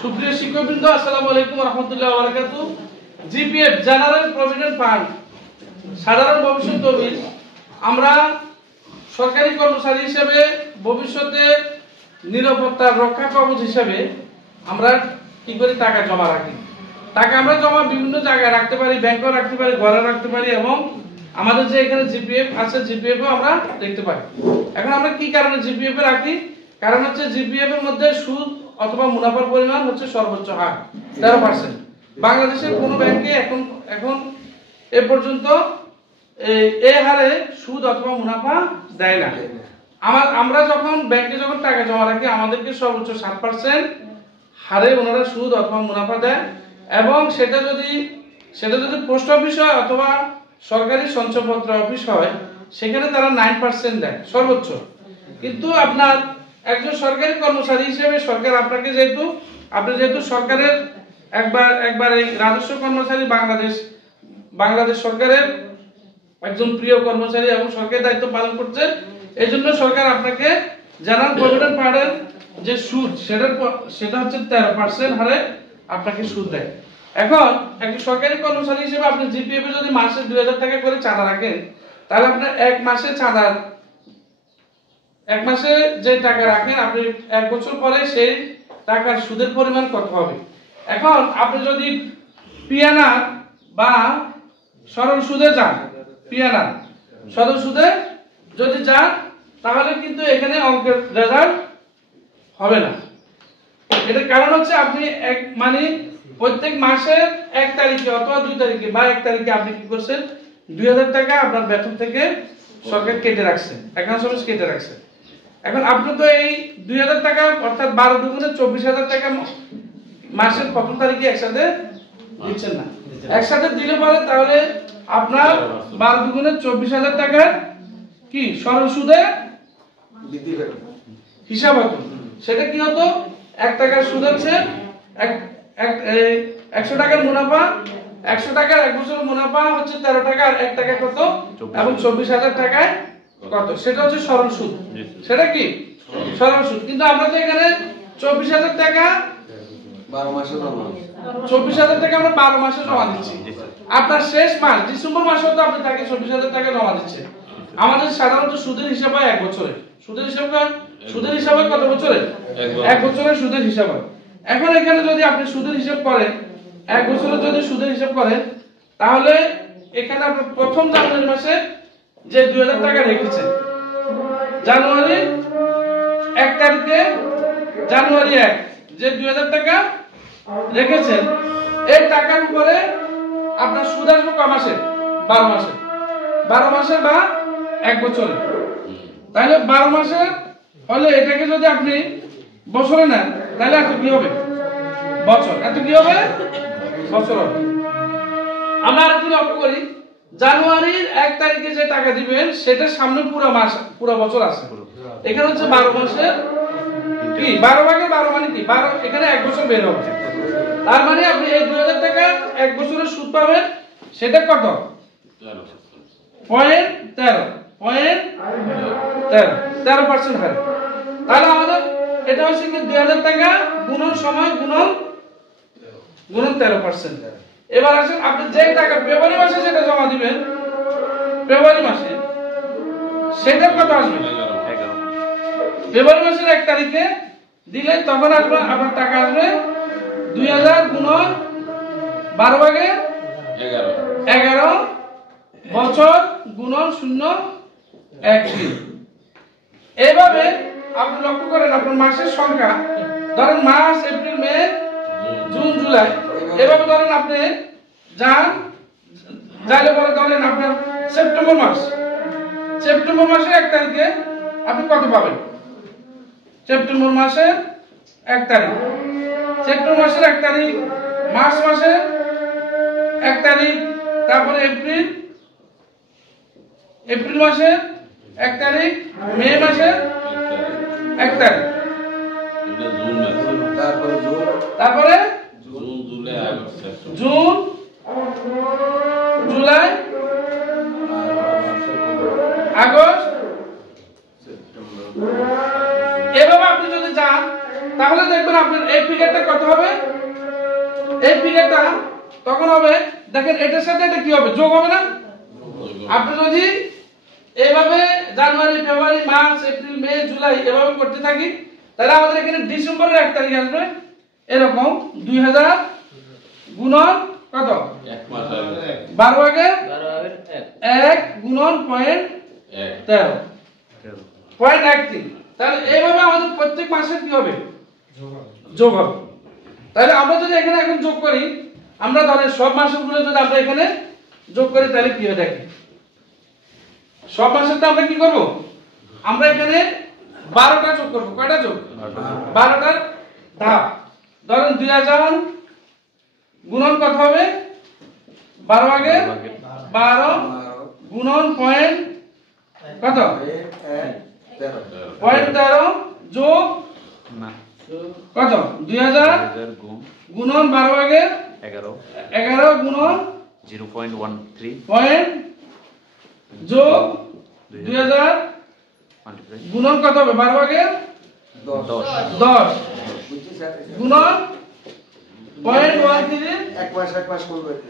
সুপ্রিয় শিক্ষকবৃন্দ, আসসালামু আলাইকুম রহমতুল্লাহ বারাকাতু। জিপিএফ জেনারেল প্রভিডেন্ট ফান্ড সাধারণ ভবিষ্যৎ তহবিল আমরা সরকারি কর্মচারী হিসেবে ভবিষ্যতে নিরাপত্তার রক্ষা কবচ হিসেবে আমরা কি করি, টাকা জমা রাখি। টাকা আমরা জমা বিভিন্ন জায়গায় রাখতে পারি, ব্যাংকেও রাখতে পারি, ঘরে রাখতে পারি, এবং আমাদের যে এখানে জিপিএফ আছে জিপিএফও আমরা দেখতে পাই। এখন আমরা কি কারণে জিপিএফ এ রাখি? কারণ হচ্ছে জিপিএফ এর মধ্যে সুদ অথবা মুনাফার পরিমাণ হচ্ছে সর্বোচ্চ হার 13%। বাংলাদেশের কোন ব্যাংকে এখন এ পর্যন্ত এই হারে সুদ অথবা মুনাফা দেয় না। আমরা যখন ব্যাংকে টাকা জমা রাখি, আমাদেরকে সর্বোচ্চ 7% হারে ওনারা সুদ অথবা মুনাফা দেয়, এবং সেটা যদি পোস্ট অফিস হয় অথবা সরকারি সঞ্চয়পত্র অফিস হয়, সেখানে তারা 9% দেয় সর্বোচ্চ। কিন্তু আপনার একজন সরকারি কর্মচারী হিসেবে সরকার আপনাকে আপনি যেহেতু সরকারের একবার এই রাজস্ব কর্মচারী, বাংলাদেশ সরকারের একজন প্রিয় কর্মচারী এবং সরকারি দায়িত্ব পালন করছেন, এই জন্য সরকার আপনাকে জেনারেল প্রভিডেন্ট ফান্ডের যে সুদ সেটা হচ্ছে 13% হারে আপনাকে সুদ দেয়। এখন একজন সরকারি কর্মচারী হিসেবে আপনি জিপিএফ এ যদি মাসে 2000 টাকা করে চাঁদা রাখেন, তাহলে আপনার এক মাসে যে টাকা রাখেন, আপনি 1 বছর পরে সেই টাকার সুদের পরিমাণ কত হবে? এখন আপনি যদি পিএনআর বা সরল সুদে যান, সরল সুদে যদি যান, তাহলে কিন্তু এখানে অঙ্কের রেজাল্ট হবে না। এটার কারণ হচ্ছে আপনি প্রত্যেক মাসের 1 তারিখে অথবা 2 তারিখে বা 1 তারিখে আপনি কি করছেন, 2000 টাকা আপনার বেতন থেকে সরকার কেটে রাখছে, অ্যাকাউন্ট সার্ভিস কেটে রাখছে। এখন আপনি তো এই 2000 টাকা অর্থাৎ 12 দুগুণে 24,000 টাকা মাসের প্রথম তারিখে একসাথে দিচ্ছেন না। একসাথে দিলে পরে তাহলে আপনার 12 দুগুণে 24,000 টাকা কি সরল সুদে হিসাব হতো। সেটা কি হতো, 1 টাকার সুদ হচ্ছে 100 টাকার মুনাফা, 100 টাকার 1 বছরের মুনাফা হচ্ছে 13 টাকা, আর 1 টাকা কত, এবং 24,000 টাকায় কত, সেটা হচ্ছে সরল সুদ। সেটা কি সরল সুদ। কিন্তু আমরা তো এখানে 24,000 টাকা 24,000 টাকা আমরা 12 মাসে জমা দিচ্ছি। আপনার শেষ মাস ডিসেম্বর মাসে তো আপনি তাকে 24,000 টাকা জমা দিচ্ছেন। আমাদের সাধারণত সুদের হিসাব হয় 1 বছরে। সুদের হিসাব হয় কত বছরে? 1 বছরের সুদের হিসাব হয়। এখন এখানে যদি আপনি সুদের হিসাব করেন, 1 বছরের যদি সুদের হিসাব করেন, তাহলে এখানে আপনি প্রথম জানুয়ারি মাসে যে 2000 টাকা রেখেছেন, জানুয়ারি 1 তারিখে জানুয়ারি 1 যে 2000 টাকা রেখেছেন, এই টাকার উপরে আপনার সুদ আসবে কয় মাসে? 12 মাসে বা 1 বছরে। তাহলে 12 মাসে হলে এটাকে যদি আপনি বছরে নেন, তাহলে এত কি হবে? বছর। এত কি হবে? বছর হবে। আমরা আরেকটু লক্ষ্য করি, জানুয়ারির 1 তারিখে যে টাকা দিবেন, সেটা সামনে পুরো বছর আছে। এখানে হচ্ছে 12 মাসের কি 12 ভাগে 12 মানে কি 12, এখানে 1 বছর বের হবে। তার মানে আপনি এই 2000 টাকা 1 বছরের সুদ পাবেন, সেটা কত? 13% হারে। তাহলে আমাদের এটা হচ্ছে কি 2000 টাকা গুণন সময় গুণন 13%। এবার আসেন, আপনি যে টাকা ফেব্রুয়ারি মাসে সেটা জমা দিবেন, ফেব্রুয়ারি মাসে সেটার কত আসবে? ফেব্রুয়ারি মাসের 1 তারিখে দিলে তখন আসবে আপনার টাকা আসবে 2000 গুণন 12 ভাগে 11 বছর গুণন 0.13। এইভাবে আপনি লক্ষ্য করেন আপনার মাসের সংখ্যা, ধরেন মার্চ, এপ্রিল, মে, জুন, জুলাই, এভাবে ধরেন আপনি যাইলে পরে ধরেন আপনার সেপ্টেম্বর মাসের 1 তারিখে আপনি কত পাবেন? সেপ্টেম্বর মাসের 1 তারিখ, সেপ্টেম্বর মাসের 1 তারিখ, মার্চ মাসের 1 তারিখ, তারপরে এপ্রিল মাসের 1 তারিখ, মে মাসের 1 তারিখ, তারপরে জুন, জুলাই, আগস্ট, এভাবে আপনি যদি যান তাহলে দেখবেন আপনার এই ফিগারটা কত হবে, এই ফিগারটা তখন হবে, দেখেন এটার সাথে এটা কি হবে, যোগ হবে না? আপনি যদি এইভাবে জানুয়ারি ফেব্রুয়ারি মার্চ এপ্রিল মে জুলাই এভাবে করতে থাকি, তাহলে আমাদের এখানে ডিসেম্বরের 1 তারিখ আসবে এরকম 2000 গুণন কত, 12 ভাগে 1 গুণন 0.13, তাহলে এইভাবে আমাদের প্রত্যেক মাসে কি হবে, যোগ হবে। তাহলে আমরা যদি এখানে এখন যোগ করি, আমরা ধরেন সব মাসগুলো যদি আমরা এখানে যোগ করি তাহলে কি হয় দেখেন, সব মাসেরটা আমরা কি করব, আমরা এখানে 12টা যোগ করব। কয়টা যোগ, 12টার ধাপ। ধরেন 2000 গুণন কত হবে, 12 ভাগে 12 গুণন পয়েন্ট কত, 0.13 যোগ কত, 2000 গুণন 12 ভাগে 11 গুণন 0.13 পয়েন্ট যোগ 2000 গুণন কত হবে, 12 ভাগে 10 গুণন 0.13,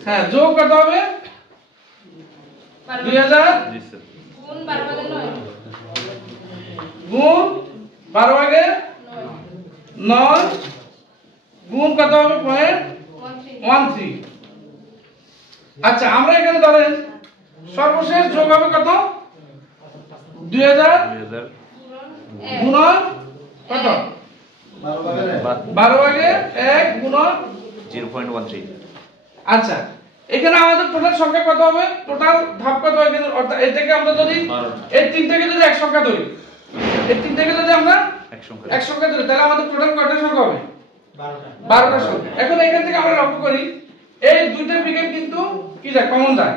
হ্যাঁ যোগ কত হবে, 2000 গুণ 12 ভাগে 9 গুণ কত হবে, 0.13। আচ্ছা আমরা এখানে ধরেন সর্বশেষ যোগ হবে কত, 2000 গুণন কত, 12 ভাগে 1 গুণন 0.13। আচ্ছা এখানে আমাদের টোটাল সংখ্যা কত হবে, টোটাল ধাপ কত হবে এখানে, অর্থাৎ এর থেকে আমরা যদি এই তিন থেকে যদি এক সংখ্যা ধরি, এই তিন থেকে যদি আমরা এক সংখ্যা ধরি, তাহলে আমাদের টোটাল কয়টা সংখ্যা হবে, 12টা সংখ্যা। এখন এখান থেকে আমরা লক্ষ্য করি এই দুইটা ফিগার কিন্তু কি যায়, কমন যায়,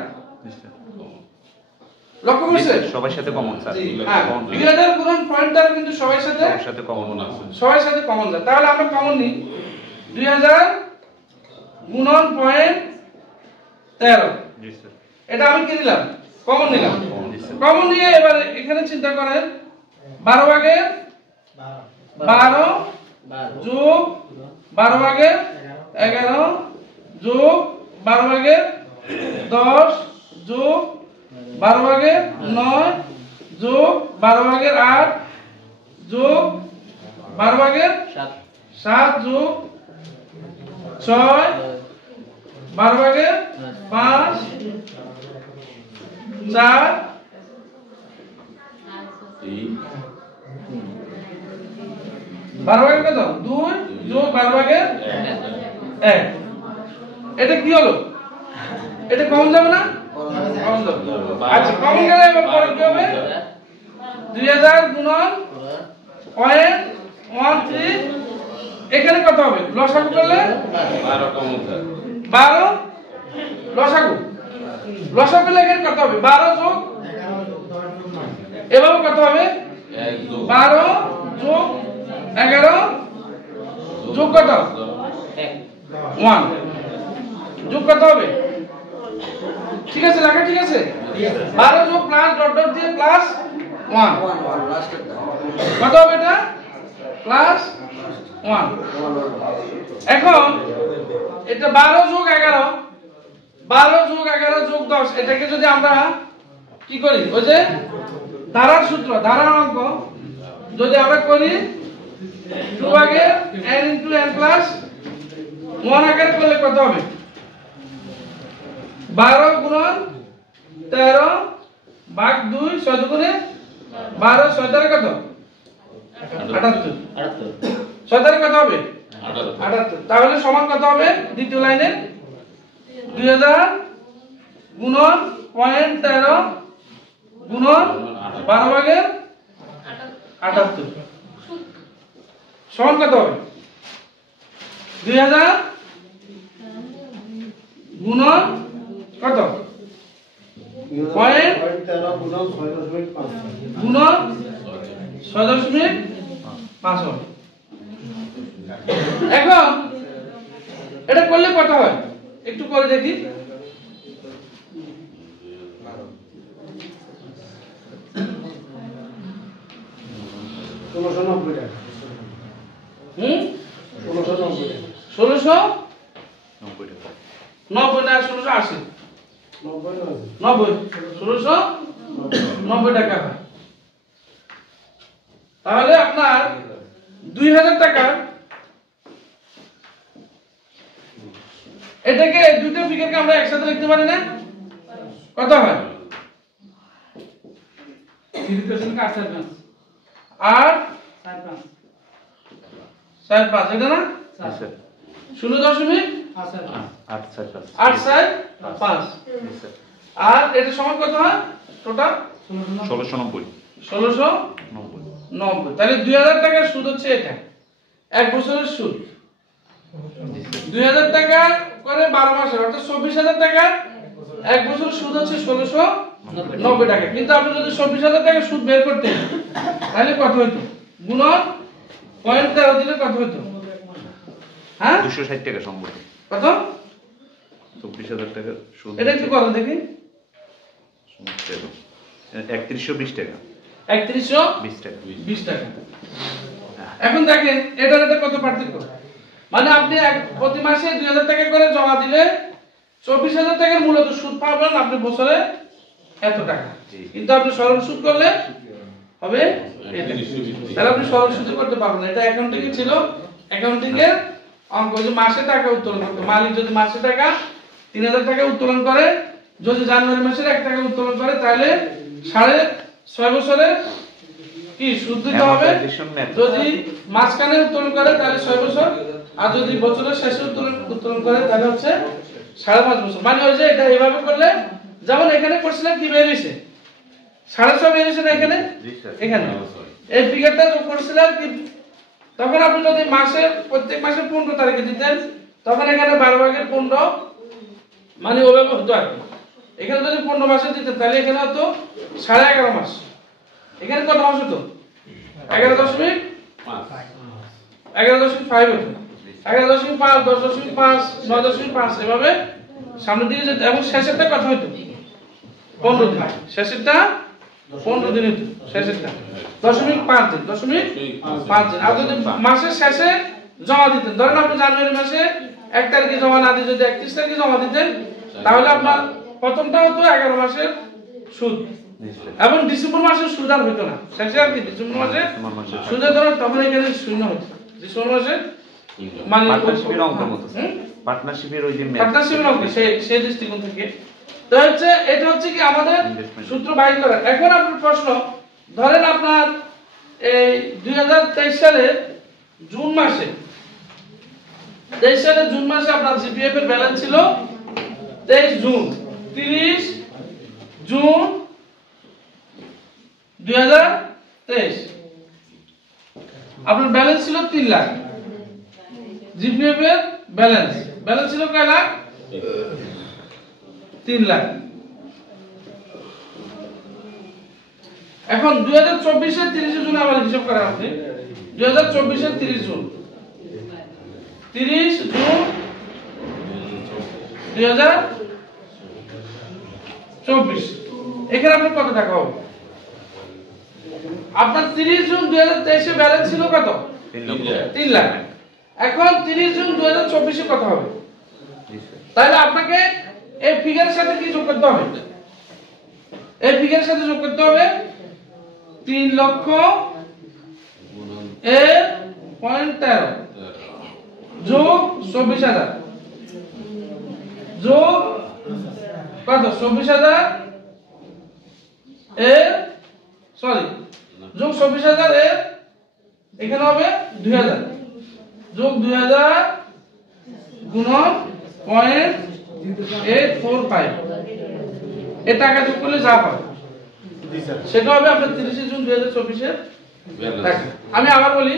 লক্ষ্য করছেন সবার সাথে কমন স্যার, হ্যাঁ 2000 গুণন পয়েন্টার কিন্তু সবার সাথে কমন আছে, সবার সাথে কমন যায়। তাহলে আমরা কমন নিই 2000 গুণন 0.13, জি স্যার, এটা আমি কি নিলাম, কমন নিলাম। কমন নিয়ে এবার এখানে চিন্তা করেন 12 ভাগে 12 যোগ 12 ভাগে 11 যোগ 12 ভাগে 10 যোগ 12 ভাগে 9 যোগ 12 ভাগের 8 যোগ 12 ভাগের 7 যোগ 6 12 ভাগের 5 4 12 ভাগের কত, 2 যোগ 12 ভাগের 1। এটা কি হলো, এটা কমন যাবে না, কমন যাবে। আচ্ছা কমন গেলে এবার পরে কি হবে, 2000 গুণন 0.13, এখানে কত হবে, লসাগু করলে 12 লসাগু, লসাগু করলে এখানে কত হবে, 12 যোগ এভাবে কত হবে, 12 যোগ 11 যোগ কত, 1 যোগ কত হবে, ঠিক আছে লেখা ঠিক আছে, 12 যোগ প্লাস ডট ডট দিয়ে প্লাস 1 কত হবে, এটা প্লাস 1। এখন এটা 12 যোগ 11 12 যোগ 11 যোগ 10, এটাকে যদি আমরা কি করি, ওই যে ধারার সূত্র, ধারার অঙ্ক যদি আমরা করি 2 ভাগে n * n + 1 আকারে করলে কত হবে, 12 গুণন 13 ভাগ 2 6 দুগুণে 12 6 দ্বারা কত, 78 6 দ্বারা কত হবে, 78। তাহলে সমান কত হবে, দ্বিতীয় লাইনে 2000 গুণন 0.13 গুণন 12 ভাগের 78 সমান কত হবে, 2000 গুণন কত, 0.13 গুণন 6.5 হবে। এখন এটা করলে কত হয়, একটু করে দেখি, হুম 1690 1690 90 টাকা। না 1680 90 1690 টাকা হয়। তাহলে আপনার 2000 টাকা, এটাকে দুটো ফিগারকে আমরা একসাথে লিখতে পারি না? কত হয়? 8 4 5 এটা না? জি স্যার। 0.845 জি স্যার। আর এটা সমান কত হয় টোটাল? 1690 1690। তাহলে 2000 টাকার সুদ হচ্ছে এটা, এক বছরের সুদ। 2000 টাকা করে 12 মাসের, অর্থাৎ 24000 টাকা এক বছরের সুদ হচ্ছে 1690 টাকা। কিন্তু আপনি যদি 24000 টাকা সুদ বের করতেন তাহলে কত হতো? গুণন 0.13 দিলে কত হতো? হ্যাঁ 260 টাকা সম্ভব। কত? 24000 টাকা সুদ। এটা একটু করো দেখি। 3120 টাকা। 3120 20 টাকা। টাকা। এখন দেখেন এটার এটা কত পার্থক্য। মানে আপনি প্রতি মাসে 2000 টাকা করে জমা দিলে 24000 টাকার মূলত সুদ পাবেন আপনি বছরে এত টাকা। জি। কিন্তু আপনি সরল সুদ করলে হবে এটা। তাহলে আপনি সরল সুদ করতে পারবেন না। এটা অ্যাকাউন্টিং এ ছিল, অ্যাকাউন্টিং এর অঙ্ক যে মাসে টাকা উত্তোলন করতে, মালিক যদি মাসে টাকা 3000 টাকা উত্তোলন করে, যদি জানুয়ারি মাসের 1 টাকা উত্তোলন করে, তাহলে 6.5 বছরে কি সুদ দিতে হবে। যদি মাঝখানে উত্তোলন করে তাহলে 6 বছর, আর যদি বছরের শেষে উত্তোলন করে তাহলে হচ্ছে 5.5 বছর। মানে ওই যে এটা এইভাবে করলে, যেমন এখানে করছিলেন কি বেরিয়েছে 6.5 বেরিয়েছে না এখানে, জি স্যার। এখানে এই ফিগারটা যোগ করেছিলেন কি, তখন আপনি যদি মাসে প্রত্যেক মাসে 15 তারিখে দিতেন, তখন এখানে 12/15 মানে ওভাবে হতো আর কি। এখানে যদি 15 মাসে দিতেন তাহলে এখানে হতো 11.5 মাস। এখানে কত মাস হতো? 11.5 11.5 হতো। 11.5 10.5 9.5 এভাবে সামনের দিকে যেত। এবং শেষেরটা কত হতো? 15 দিন। শেষেরটা 15 দিন হতো। শেষেরটা 0.5 দিন। 0.5 দিন। আর যদি মাসের শেষে জমা দিতেন, ধরেন আপনি জানুয়ারি মাসে 1 তারিখে জমা না দিয়ে যদি 31 তারিখে জমা দিতেন, তাহলে আপনার প্রথমটা হতো 11 মাসের সুদ। জি স্যার। এবং ডিসেম্বর মাসের সুদ আর হতো না। শেষে আর কি ডিসেম্বর মাসে সুদের ধরো তখন এখানে শূন্য হতো। ডিসেম্বর মাসে মানে পার্টনারশিপের অঙ্কের মতো স্যার। পার্টনারশিপের ওই যে পার্টনারশিপের অঙ্ক সেই দৃষ্টিকোণ থেকে। তো হচ্ছে এটা হচ্ছে কি আমাদের সূত্র বাইর করা। এখন আপনার প্রশ্ন, ধরেন আপনার এই 2023 সালের জুন মাসে, 23 সালের জুন মাসে আপনার জিপিএফ এর ব্যালেন্স ছিল 23 জুন, 30 জুন 2023 আপনার ব্যালেন্স ছিল 3 লাখ। জিপিএফ এর ব্যালেন্স ছিল কয় লাখ? 3 লাখ। এখন 2024 এর 30 জুন আবার হিসাব করেন আপনি। 2024 এর 30 জুন 2024 এখানে আপনার কত টাকা হবে? আপনার 30 জুন 2023 এ ব্যালেন্স ছিল কত? 3 লাখ। এখন 30 জুন 2024 এ কত হবে? তাহলে আপনাকে এই ফিগারের সাথে কি যোগ করতে হবে? এই ফিগারের সাথে যোগ করতে হবে 3 লক্ষ এর 0.13 যোগ 24,000 যোগ কত? 24,000 এর যোগ 24,000 এর এখানে হবে 2,000 যোগ 2,000 গুণন 0.845। এই টাকা যোগ করলে যা পাবে সেটা হবে আপনার 30 জুন 2024 এর টাকা। আমি আবার বলি,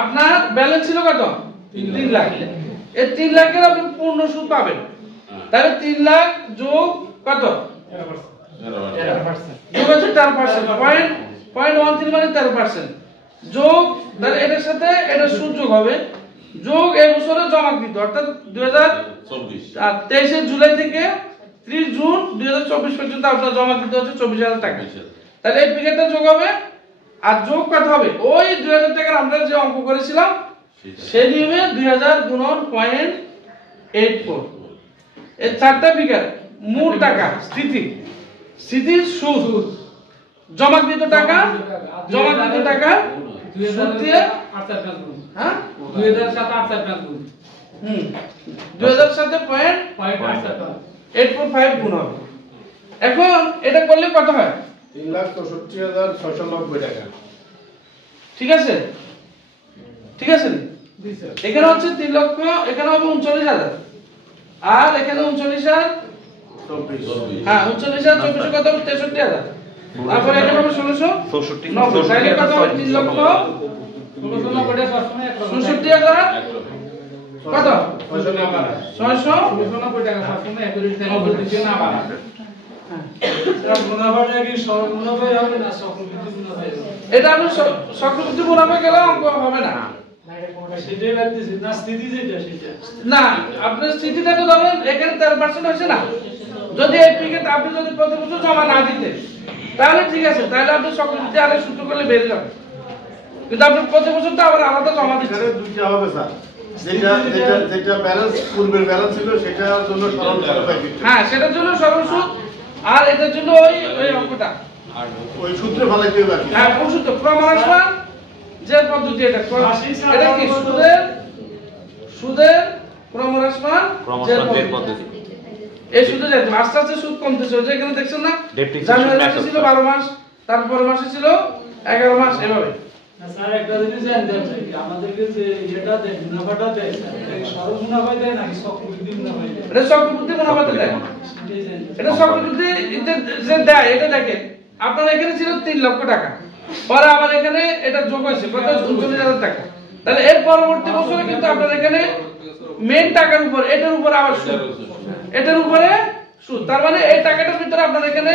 আপনার ব্যালেন্স ছিল কত? 3 লাখ। এই 3 লাখের আপনি পূর্ণ সুদ পাবেন। তাহলে 3 লাখ যোগ কত? 13%। 0.13 মানে 13% যোগ, তাহলে এটার সাথে এটা সুদ যোগ হবে, যোগ এই বছরে জমাকৃত, অর্থাৎ 2023 এর জুলাই থেকে 30 জুন 2024 পর্যন্ত আপনার জমাকৃত হচ্ছে 24,000 টাকা। তাহলে এই ফিগারটা যোগ হবে, আর যোগ কত হবে? ওই 2000 টাকার আমরা যে অঙ্ক করেছিলাম সেই নিয়মে 2000 গুণন 0.84 এই চারটা ফিগার মূল টাকা স্থিতির সুদ জমাকৃত টাকা সুদ দিয়ে হ্যাঁ 2000 সাথে 0.845 গুণ হবে। এখন এটা করলে কত হয়? 3,64,690 টাকা। ঠিক আছে এখানে হচ্ছে 3 লক্ষ, এখানে হবে 39,000 আর এখানে 39,000 হ্যাঁ 39,024 কত 63,000 তারপর এখানে হবে 1690 তাহলে কত হবে 3 লক্ষ 66,000 কত 690 টাকা এটা আমি চক্রবৃদ্ধি মুনাফা গেলে অঙ্ক হবে না। না আপনার স্থিতিটা তো ধরেন এখানে 13% হয়েছে না, যদি এই পিকে আপনি যদি প্রতি বছর জমা না দিতেন তাহলে ঠিক আছে, তাহলে আপনি চক্রবৃদ্ধি আরে সূত্র করলে বেড়ে যাবে, কিন্তু আপনি প্রতি বছর তো আবার আলাদা জমা দিচ্ছেন। দুইটা হবে স্যার, যেটা ব্যালেন্স পূর্বের ব্যালেন্স ছিল সেটার জন্য সরল সুদ, হ্যাঁ সেটার জন্য সরল সুদ, আর এটার জন্য ওই অঙ্কটা ওই সূত্রে ফলাইতে হবে। হ্যাঁ কোন সূত্র? ক্রমহ্রাসমান যে পদ্ধতি, এটা কি সুদের ক্রমহ্রাসমান যে পদ্ধতি। এই সুদে যাচ্ছে আস্তে আস্তে সুদ কমতেছে, ওই যে এখানে দেখছেন না জানুয়ারি মাসে ছিল 12 মাস, তারপর মাসে ছিল 11 মাস, এভাবে। স্যার একটা জিনিস জানতে চাই, আমাদেরকে যে এটা দেয় মুনাফাটা দেয় সরল মুনাফা দেয় নাকি চক্রবৃদ্ধি মুনাফা দেয়? এটা চক্রবৃদ্ধি মুনাফাতে দেয়, এটা চক্রবৃদ্ধি যে দেয় এটা দেখেন আপনার এখানে ছিল 3 লক্ষ টাকা, পরে আবার এখানে এটা যোগ হয়েছে কত 39,000 টাকা, তাহলে এর পরবর্তী বছরে কিন্তু আপনার এখানে মেইন টাকার উপর এটার উপর আবার সুদ, এটার উপরে সুদ, তার মানে এই টাকাটার ভিতরে আপনার এখানে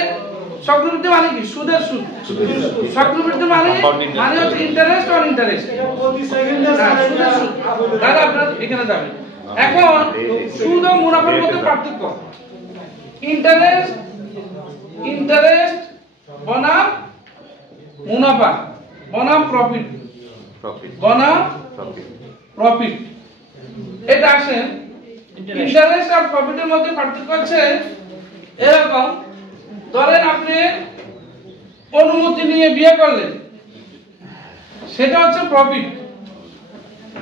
চক্রবৃদ্ধি মানে কি সুদের সুদ, চক্রবৃদ্ধি মানে হচ্ছে ইন্টারেস্ট অন ইন্টারেস্ট, তাহলে আপনার এখানে যাবে। এখন সুদ ও মুনাফার মধ্যে পার্থক্য, ইন্টারেস্ট বনাম মুনাফা বনাম প্রফিট এটা আসেন। ইন্টারেস্ট আর প্রফিটের মধ্যে পার্থক্য হচ্ছে এরকম, ধরেন আপনি অনুমতি নিয়ে বিয়ে করলেন, সেটা হচ্ছে প্রফিট,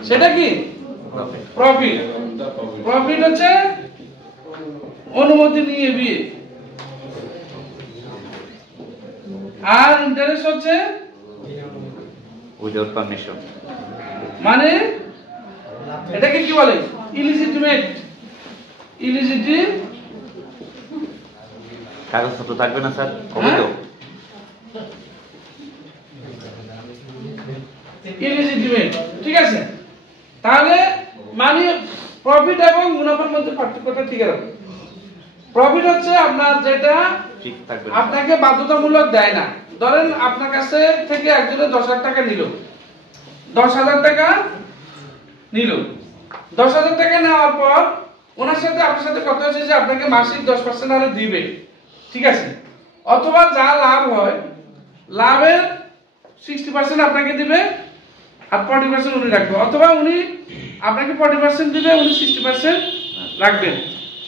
সেটা কি প্রফিট হচ্ছে অনুমতি নিয়ে বিয়ে, আর ইন্টারেস্ট হচ্ছে উইদাউট পারমিশন, মানে এটাকে কি বলে ইলিজিটিমেট কাগজপত্র থাকবে না স্যার, কবে তো ইলিজিটিমেট, ঠিক আছে। তাহলে মানে প্রফিট এবং মুনাফার মধ্যে পার্থক্যটা ঠিক আছে। প্রফিট হচ্ছে আপনার যেটা ঠিক থাকবে আপনাকে বাধ্যতামূলক দেয় না, ধরেন আপনার কাছে থেকে একজনে 10,000 টাকা নিল, 10,000 টাকা নিল, 10,000 টাকা নেওয়ার পর ওনার সাথে আপনার সাথে কথা হচ্ছে যে আপনাকে মাসিক 10% আরে দিবে, ঠিক আছে, অথবা যা লাভ হয় লাভের 60% আপনাকে দিবে আর 40% উনি রাখবে, অথবা উনি আপনাকে 40% দিবে, উনি 60% রাখবেন।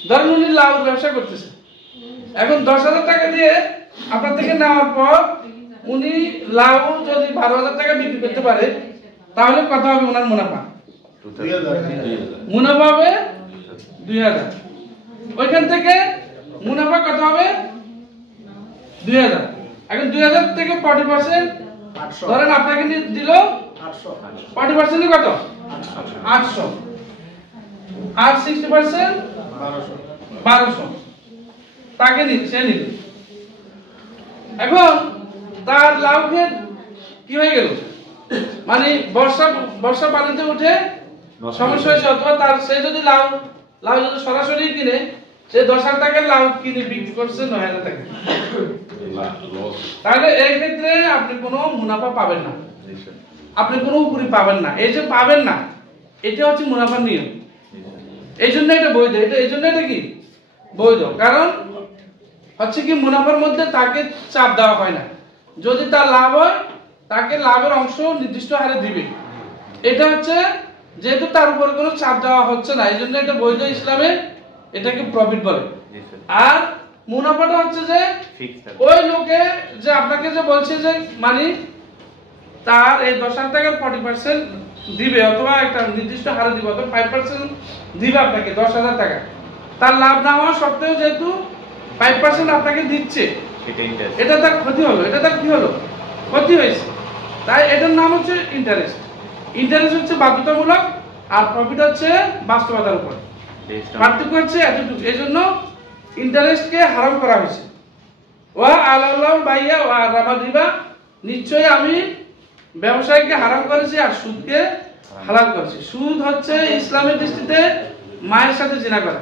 ধরেন উনি লাউ ব্যবসা করতেছে, এখন 10,000 টাকা দিয়ে আপনার থেকে নেওয়ার পর উনি লাউ যদি 12,000 টাকা বিক্রি করতে পারে তাহলে কত হবে ওনার মুনাফা? 2,000 হবে 2,000, ওইখান থেকে মুনাফা কত হবে 2,000। এখন 2,000 থেকে 40% ধরেন আপনাকে দিল 40% কত 800, আর 60% 1200 তাকে সে নিল। এখন তার লাভ খেয়ে কি হয়ে গেল, মানে বর্ষা পানিতে উঠে সমস্যা হয়েছে, অথবা তার সে যদি লাউ যদি সরাসরি কিনে সে 10,000 টাকার লাউ কিনে বিক্রি করছে 9,000 টাকা, তাহলে এই ক্ষেত্রে আপনি কোনো মুনাফা পাবেন না, আপনি কোনো উপরি পাবেন না। এই যে পাবেন না এটা হচ্ছে মুনাফার নিয়ম, এই জন্য এটা বৈধ, এই জন্য এটা কি বৈধ, কারণ হচ্ছে কি মুনাফার মধ্যে তাকে চাপ দেওয়া হয় না, যদি তার লাভ হয় তাকে লাভের অংশ নির্দিষ্ট হারে দিবে, এটা হচ্ছে যেহেতু তার উপরে কোনো চাপ দেওয়া হচ্ছে না, এই জন্য এটা বৈধ ইসলামে এটাকে প্রফিট বলে। জি স্যার। আর মুনাফাটা হচ্ছে যে ফিক্স থাকবে। ওই লোকে যে আপনাকে যে বলছে যে মানে তার এই 10,000 টাকার 40% দিবে অথবা একটা নির্দিষ্ট হারে দিবে অথবা 5% দিবে আপনাকে 10,000 টাকা, তার লাভ না হওয়া সত্ত্বেও যেহেতু 5% আপনাকে দিচ্ছে, সেটা ইন্টারেস্ট। এটা তার ক্ষতি হলো, এটা তার কি হলো, ক্ষতি হয়েছে। তাই এটার নাম হচ্ছে ইন্টারেস্ট। ইন্টারেস্ট হচ্ছে বাধ্যতামূলক আর প্রফিট হচ্ছে বাস্তবতার উপর। পার্থক্য হচ্ছে এতটুকু। এই জন্য ইন্টারেস্টকে হারাম করা হয়েছে। ওয়া আলাল্লাহ বাইয়া ওয়া রাবা রিবা, নিশ্চয়ই আমি ব্যবসায়কে হারাম করেছি আর সুদকে হালাল করেছি। সুদ হচ্ছে ইসলামের দৃষ্টিতে মায়ের সাথে জিনা করা,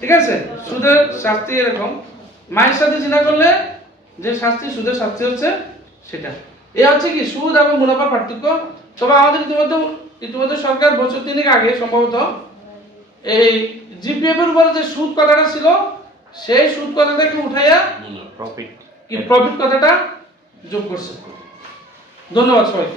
ঠিক আছে? সুদের শাস্তি এরকম, মায়ের সাথে জিনা করলে যে শাস্তি, সুদের শাস্তি হচ্ছে সেটা। এ হচ্ছে কি সুদ এবং মুনাফার পার্থক্য। তবে আমাদের ইতিমধ্যে সরকার বছর 3 আগে সম্ভবত এই জিপিএফ এর উপরে যে সুদ কথাটা ছিল, সেই সুদ কথাটাকে উঠাইয়া প্রফিট কি প্রফিট কথাটা যোগ করছে। ধন্যবাদ সবাই।